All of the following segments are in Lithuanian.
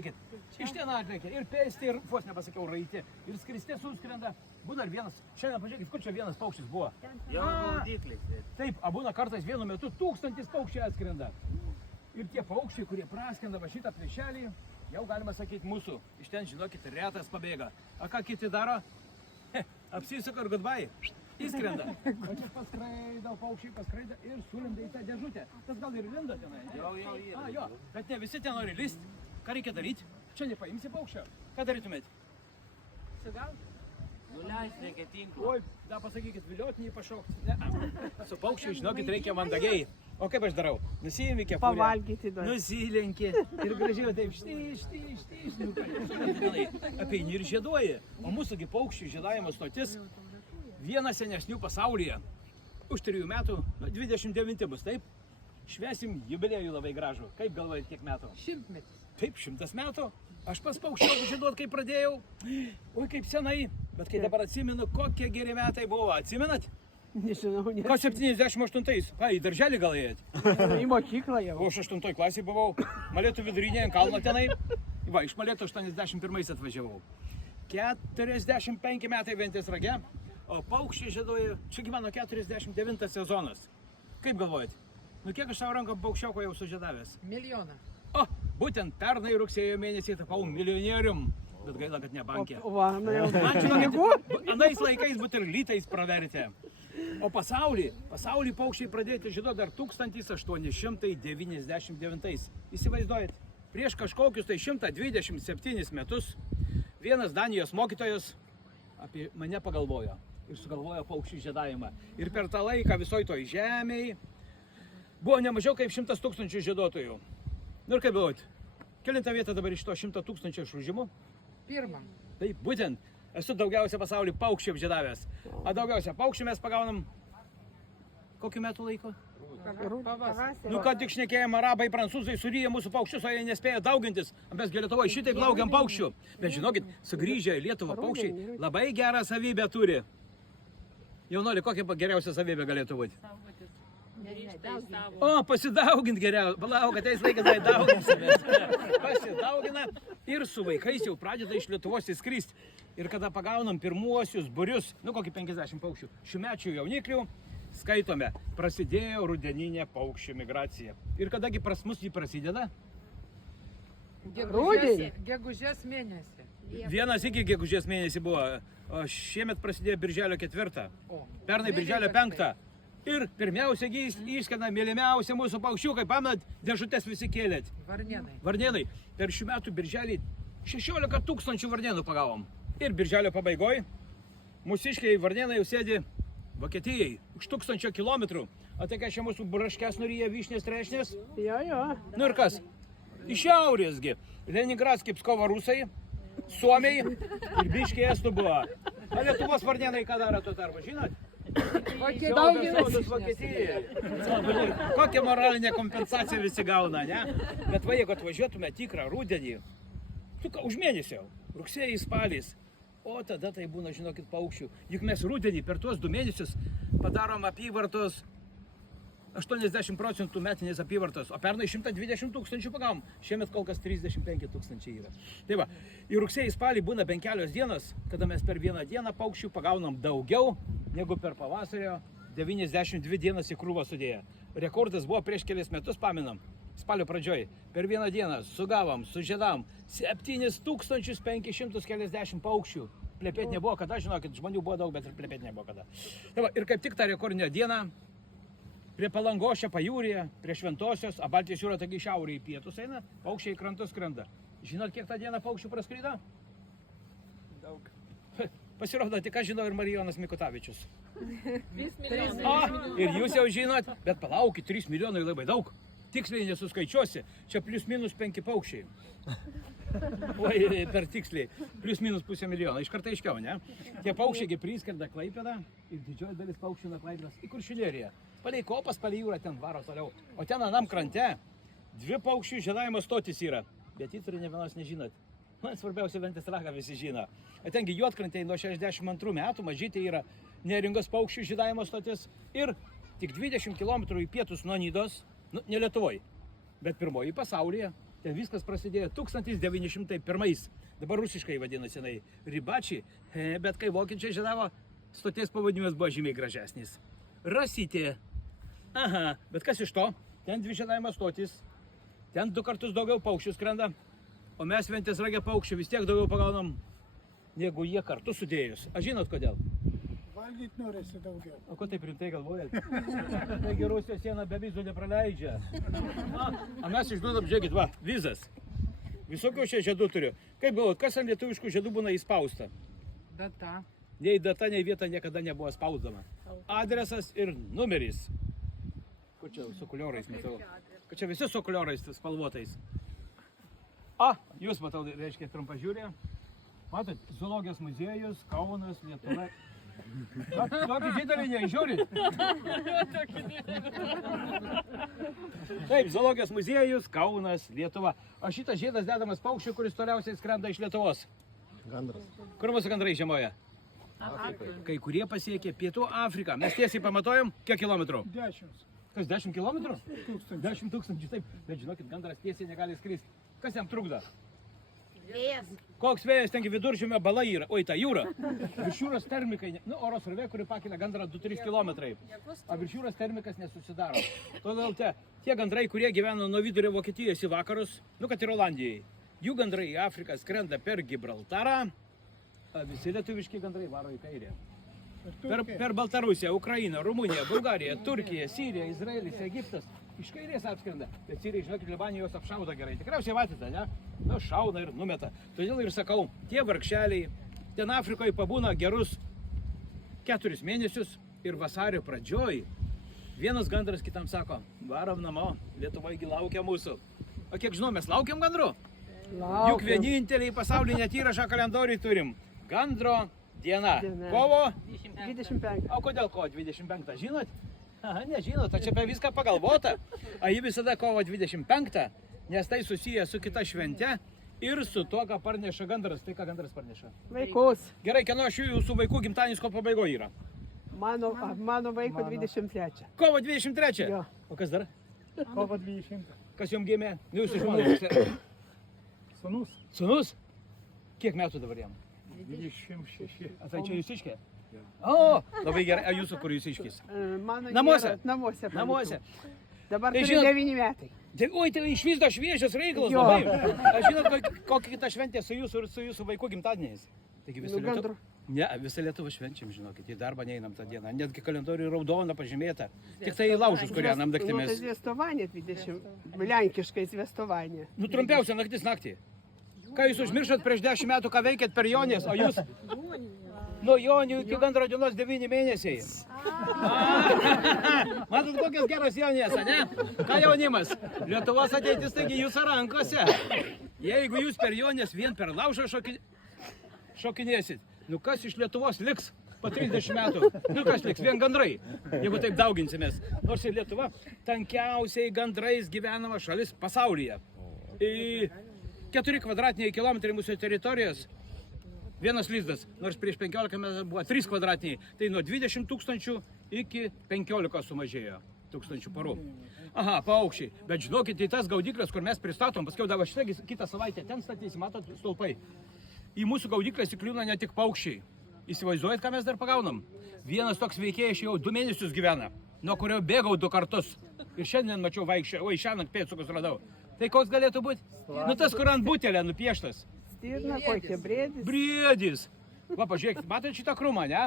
žiūrėkit, iš ten atlėkė ir pėsti, ir vos nepasakiau raitė, ir skriste suskrenda. Būna ir vienas, šiandien pažiūrėkit, kur čia vienas paukštis buvo. Jau gaudyklis. Taip, būna kartais vienu metu 1000 paukščiai atskrenda. Ir tie paukščiai, kurie praskrenda va šitą plyšelį, jau galima sakyti mūsų. Iš ten, žinokit, retas pabėga. A ką kiti daro? Apsisuka ir goodbye. Įskrenda. O čia paskraido, paukščiai paskraido ir sulenda į tą dėžutę. Tas gal ir linda tenai. Jau yra. Jo, bet ne visi ten nori list. Ką reikia daryti? Čia nepaimsi paukščio. Ką darytumėt? Sugal? Nuleis reikia tinklą. Oi, da pasakykit, viliotinį pašaukti. Ne. Su paukščiu, žinokit, reikia mandagiai. O kaip aš darau? Nusiimi kepurę. Pavalgyti duoti. Nusilenki ir gražiai taip štyš. Apeini ir žieduoji. O mūsųgi paukščių žiedavimo stotis viena senesnių pasaulyje. Už 3 metų, 29 bus, taip? Švesim jubiliejų labai gražų. Kaip galvojate, kiek metų? 100 metų. Taip, 100 metų. Aš pas paukščių žieduot, kai pradėjau. Oi, kaip senai. Bet kai dabar atsimenu, kokie geri metai buvo. Atsimenat? Nežinau, ne. Ko 78-ais? Ką, į darželį gal ėjot? Į mokyklą jau. O aš 8 klasėje buvau. Malėtų vidurinėje ant kalno tenai. Va, iš Malėtų 81 atvažiavau. 45 metai Ventės rage. O paukščiai žieduoja, čia gyveno 49 sezonas. Kaip galvojat? Nu kiek aš savo rankom paukščiauko jau sužiedavęs? 1 milijoną. O, būtent pernai rugsėjo mėnesį tapau milijonierium. Bet gaila, kad ne bankė. Va, nu jau. Man žinokit, anais laikais būt ir litais pravertė. O pasaulį paukščiai pradėti žieduoti dar 1899. Įsivaizduojat, prieš kažkokius tai 127 metus vienas Danijos mokytojas apie mane pagalvojo ir sugalvojo paukščių žiedavimą. Ir per tą laiką visoj toj žemėje buvo nemažiau kaip 100 000 žieduotojų. Nu ir kaip galvojat, kelintą vietą dabar iš to 100 000 aš užimu? Pirmą. Taip, būtent, esu daugiausia pasaulyje paukščių apžiedavęs. O daugiausia paukščių mes pagaunam kokiu metu laiko? Pavasarį. Nu, kad tik šnekėjom, arabai, prancūzai suryja mūsų paukščius, o jie nespėja daugintis. Mes Lietuvoje šitaip laukiam paukščių. Bet žinokit, sugrįžę į Lietuvą paukščiai labai gerą savybę turi. Jaunuoli, kokia geriausia savybė galėtų būti? O, pasidaugint geriau. Palauk, ateis laikas, tai dauginsimės. Pasidaugina ir su vaikais jau pradeda iš Lietuvos įskristi. Ir kada pagaunam pirmuosius būrius, nu kokį 50 paukščių, šiųmečių jauniklių, skaitome, prasidėjo rudeninė paukščių migracija. Ir kadagi pas mus jį prasideda? Gegužės mėnesį. Vienas iki gegužės mėnesį buvo, o šiemet prasidėjo birželio 4, O. pernai birželio 5. Ir pirmiausia, išskrenda mylimiausia mūsų paukščiukai, pamenat, dėžutės visi kėlėt. Varnėnai. Varnėnai, per šių metų birželį 16 000 varnėnų pagavom. Ir birželio pabaigoje mūsiškiai varnėnai jau sėdi Vokietijai už 1000 kilometrų. O tai ką čia mūsų braškės nuryja vyšnės trešnės? Jo. Nu ir kas? Iš šiaurėsgi. Leningradskiai, Pskovo rusai, Suomiai ir biškiai estų buvo. O Lietuvos varnėnai ką daro tuo tarpu, žinot? Dauginas. Kokią moralinę kompensaciją visi gauna, ne? Bet va, jeigu atvažiuotume tikrą rudenį, už mėnesį jau, rugsėjai, spalis, o tada tai būna, žinokit, paukščių. Juk mes rudenį per tuos 2 mėnesius padarom apyvartos 80% metinės apyvartos, o pernai 120 000 pagavom, šiemet kol kas 35 000 yra. Tai va, į rugsėjai, spalį būna bent kelios dienos, kada mes per vieną dieną paukščių pagaunam daugiau negu per pavasario 92 dienas į krūvą sudėję. Rekordas buvo prieš kelias metus, paminam, spalio pradžioj. Per vieną dieną sugavom, sužiedavom 7540 paukščių. Plepėt nebuvo kada, žinokit, žmonių buvo daug, bet ir plepėt nebuvo kada. Tai va, ir kaip tik tą rekordinę dieną prie Palangos čia pajūryje, prie Šventosios, o Baltijos jūra taigi šiaurė į pietus eina, paukščiai į krantus skrenda. Žinot, kiek tą dieną paukščių praskrido? Daug. Pasirodo, tik aš žinau ir Marijonas Mikutavičius. 3 milijonai. O, ir jūs jau žinot, bet palaukit, 3 milijonai labai daug. Tiksliai nesuskaičiuosi, čia plius minus 5 paukščiai. Oi, per tiksliai, plius minus pusę milijono, iš karto aiškiau, ne? Tie paukščiai priskrenda Klaipėdą ir didžioji dalis paukščių nuo Klaipėdos į Kuršių neriją. Palei kopas, palei jūrą ten varo toliau. O ten anam krante 2 paukščių žiedavimo stotis yra. Bet įturi ne vienos nežinot. Man svarbiausia Ventės ragą visi žino. O tengi Juodkrantėje nuo 62 metų mažytė yra Neringos paukščių žiedavimo stotis. Ir tik 20 km į pietus nuo Nidos, nu, ne Lietuvoje, bet pirmoji pasaulyje. Ten viskas prasidėjo 1901. Dabar rusiškai vadinasi jinai Rybačiai, bet kai vokiečiai žinavo, stoties pavadinimas buvo žymiai gražesnis. Rasytė. Aha, bet kas iš to? Ten 2 žiedavimo stotis, ten 2 kartus daugiau paukščių skrenda, o mes Ventės rage paukščių vis tiek daugiau pagaunam, negu jie kartu sudėjus. A žinot kodėl? Valgyt norisi daugiau. O ko taip rimtai galvojat? Taigi Rusijos siena be vizų nepraleidžia. A mes išduodam, žiūrėkit, va, vizas. Visokių čia žiedų turiu. Kaip galvojat, kas ant lietuviškų žiedų būna įspausta? Data. Nei data, nei vieta niekada nebuvo spausdama. Adresas ir numeris. Kur čia su kuliorais matau? Kur čia visi su kuliorais spalvotais. A, jūs matau, reiškia, trumpą žiūrė. Matot, zoologijos muziejus, Kaunas, Lietuva. Tokį didelį nežiūrit. Taip, zoologijos muziejus, Kaunas, Lietuva. O šitas žiedas dedamas paukščių, kuris toliausiai skrenda iš Lietuvos. Gandras. Kur mūsų gandrai žiemoja? Kai kurie pasiekė Pietų Afriką. Mes tiesiai pamatuojam, kiek kilometrų? 10 Kas, 10 kilometrų? tūkstančių. 10 tūkstančių, taip. Bet žinokit, gandras tiesiai negali skristi. Kas jam trukdo? Vėjas. Koks vėjas, tengi viduržemio bala yra. Oi, ta jūra. Virš jūros termikai, nu, oro srovė, kuri pakelia gandrą 2-3 km. O virš jūros termikas nesusidaro. Todėl tie gandrai, kurie gyvena nuo vidurio Vokietijos į vakarus, nu, kad ir Olandijai, jų gandrai į Afriką skrenda per Gibraltarą, o visi lietuviški gandrai varo į kairę. Per Baltarusiją, Ukrainą, Rumuniją, Bulgariją, Turkiją, Siriją, Izraelis, Egiptas. Iš kairės apskrenda. Bet Sirijai, žinokit, Libanija jos apšaudo gerai. Tikriausiai matėte, ne? Nu, šauna ir numeta. Todėl ir sakau, tie vargšeliai ten Afrikoje pabūna gerus 4 mėnesius ir vasario pradžioj vienas gandras kitam sako, varom namo, Lietuvoje laukia mūsų. O kiek žinau, mes laukiam gandrų? Juk vieninteliai pasaulyje net įrašą kalendoriui turim. Gandro diena. Kovo? 25. O kodėl kovo 25? Žinot? Aha, nežinot, čia apie viską pagalvota. A jį visada kovo 25, nes tai susiję su kita švente ir su tuo, ką parneša gandras. Tai ką gandras parneša? Vaikus. Gerai, kieno iš jūsų vaikų gimtadienis ko pabaigoje yra? Mano vaiko 23. Kovo 23? Jo. O kas dar? Kovo 20. Kas jums gimė? Jūsų žmonės. Sūnus. Sūnus? Kiek metų dabar jam? 26. A tai čia jūsiškė? O, labai gerai. A jūsų kur jūsiškis? Mano Namuose? nėra, Namuose. Namuose. Dabar Tai turiu žinot- 9 metai. Oi, tai iš vis dar šviežias reikalas Jo. labai. Aš žinot, kokia kita šventė su jūsų ir su jūsų vaikų gimtadieniais. Taigi visą Nu, gandrų. Ne, visą Lietuvą švenčiam, žinokit, į darbą neinam tą dieną. Netgi kalendoriui raudona pažymėta. Tik tai į laužus kūrenam Nu, tai naktimis. Zvestovanė 20. Lenkiškai Zvestovanė. Nu, trumpiausia naktis naktį. Ką jūs užmiršot prieš 10 metų, ką veikėt per Jonės, o jūs... Nuo Jonių iki gandro dienos 9 mėnesiai. Matot, kokios geros Jonės, ne? Ką jaunimas? Lietuvos ateitis taigi jūsų rankose. Jeigu jūs per Jonės vien per laužą šokinėsit, nu kas iš Lietuvos liks po 30 metų? Nu kas liks? Vien gandrai, jeigu taip dauginsimės. Nors ir Lietuva tankiausiai gandrais gyvenama šalis pasaulyje. 4 kvadratiniai kilometrai mūsų teritorijos. Vienas lizdas, nors prieš 15 metų buvo 3 kvadratiniai, tai nuo 20 tūkstančių iki 15 sumažėjo tūkstančių parų. Aha, paukščiai. Bet žinokit, tai tas gaudyklės, kur mes pristatom, paskiau dabar šitą kitą savaitę ten statysim, matot, stulpai. Į mūsų gaudyklės įkliūna ne tik paukščiai. Įsivaizduojat, ką mes dar pagaunam? Vienas toks veikėjas jau 2 mėnesius gyvena, nuo kurio bėgau 2 kartus. Ir šiandien mačiau vaikščią, oi, šiandien pėdsakus radau. Tai koks galėtų būti? Nu tas, kur ant butelė nupieštas. Stirna, kokie brėdis. Briedis. Va, pažiūrėkit, matot šitą krūmą, ne?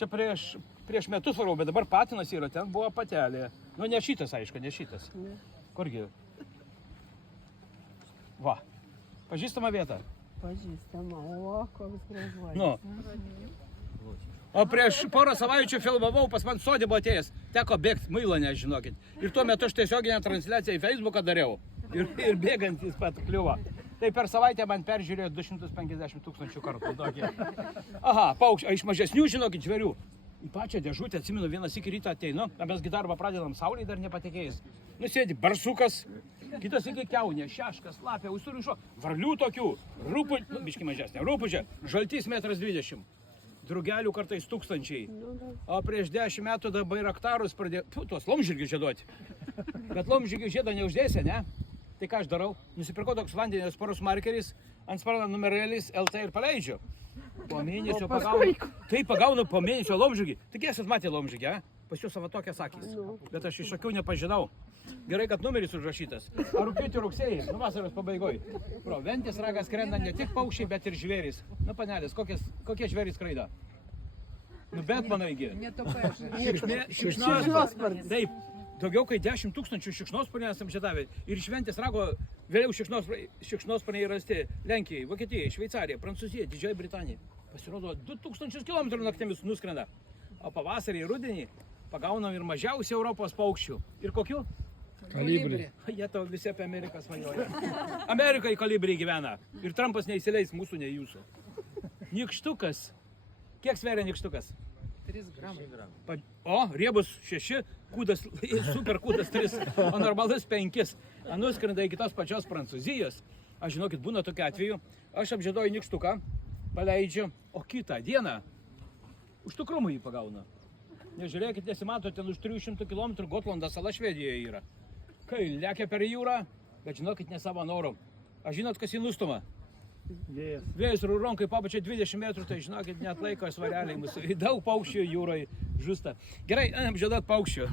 Čia prieš metus varau, bet dabar patinas yra, ten buvo patelė. Nu, ne šitas, aišku, ne šitas. Kurgi? Va, pažįstama vieta. Pažįstama, o koks gražuolis. Nu. O prieš porą savaičių filmavau, pas man sodė buvo atėjęs. Teko bėgti muilą, nežinokit. Ir tuo metu aš tiesioginę transliaciją į Facebooką dariau. Ir bėgantis pat kliuvo. Tai per savaitę man peržiūrėjo 250 tūkstančių kartų. Tokie. Aha, paukščiai, iš mažesnių, žinokit, žvėrių. Į pačią dėžutę, atsimenu, vienas iki ryto ateinu, o mesgi darbą pradedam, saulė dar nepatekėjęs. Nusėdi barsukas, kitas iki keunė, šeškas, lapė, užsurišo, varlių tokių, rūpužė, nu, biški mažesnė, rūpužė, žaltys 1,20 m. Drugelių kartais tūkstančiai. O prieš 10 metų dabar Bairaktarus pradėjo, tuos lomžirgius žieduoti. Bet lomžirgių žiedo neuždėsi, ne? Tai ką aš darau? Nusipirkau toks vandenio sporus markeris, ant sparno numerėlis LT ir paleidžiu. Po mėnesio pagaunu. Tai pagaunu po mėnesio laumžygį. Tik esat matę laumžygį, a? Pas jūs savo tokias akis. Bet aš iš akių nepažinau. Gerai, kad numeris užrašytas. Ar rūpiuti rugsėjai, nu vasaros pabaigoj. Pro ventės ragas skrenda ne tik paukščiai, bet ir žvėrys. Nu, panelės, kokie žvėrys skraido? Nu, bet manaigi. Netopėžė. Šikšnosparnis. Taip, daugiau kaip 10 000 šikšnosparnių esam čia davę. Ir iš ventės rago vėliau šikšnosparniai rasti Lenkijai, Vokietijai, Šveicarijai, Prancūzijai, Didžioji Britanija. Pasirodo, 2000 km naktimis nuskrenda. O pavasarį ir rudenį pagaunam ir mažiausiai Europos paukščių. Ir kokių? Kalibrė. Jie tau visi apie Ameriką svajoja. Amerikai kalibriai gyvena. Ir Trumpas neįsileis mūsų, ne jūsų. Nykštukas. Kiek sveria nykštukas? 3 gramai. O, riebus 6, kūdas, super kūdas 3, o normalus 5. Nuskrenda iki tos pačios Prancūzijos. Aš žinokit, būna tokia atveju. Aš apžiedoju nykštuką, paleidžiu, o kitą dieną už tų krūmų jį pagauna. Nežiūrėkit, nesimato, ten už 300 km Gotlando sala Švedijoje yra. Kai lekia per jūrą, bet žinokit, ne savo noru. Aš žinot, kas jį nustuma? Vėjas. Vėjas ruronkai papačia 20 metrų, tai žinokit, net laiko svareliai mūsų. Daug paukščių jūroje žūsta. Gerai, apžiedot paukščių.